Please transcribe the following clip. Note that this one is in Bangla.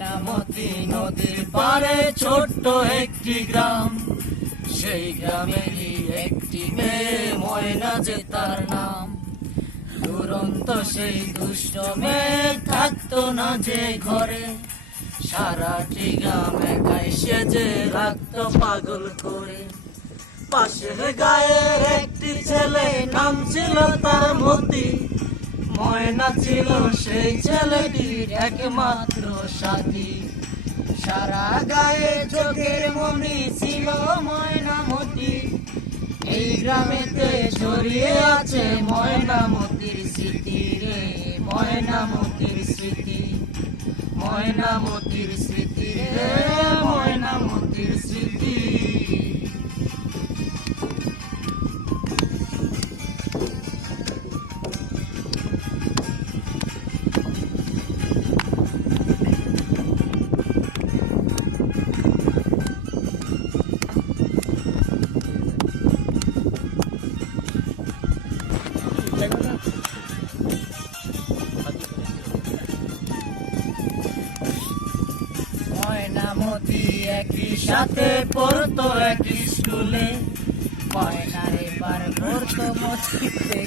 ময়নামতি নদীর পারে ছোট্ট একটি গ্রাম, সেই গ্রামেরই একটি মেয়ে ময়না যে তার নাম। দুরন্ত সেই দুষ্ট মেয়ে থাকতো না যে ঘরে, সারাটি গ্রাম একাই সেজে রাখতো পাগল করে। পাশের গায়ের একটি ছেলে, নাম ছিল তার মতি, ময়না ছিল সেই ছেলেটির একমাত্র সাথী। সারা গায়ে চোখের মনি ছিল ময়নামতি, এই গ্রামেতে ছড়িয়ে আছে ময়নামতির স্মৃতি রে, ময়নামতির স্মৃতি, ময়নামতির স্মৃতি রে, ময়নামতির স্মৃতি। ময়নামতি একই সাথে পড়তো একই স্কুলে, ময়না এবার পড়তো মতিতে।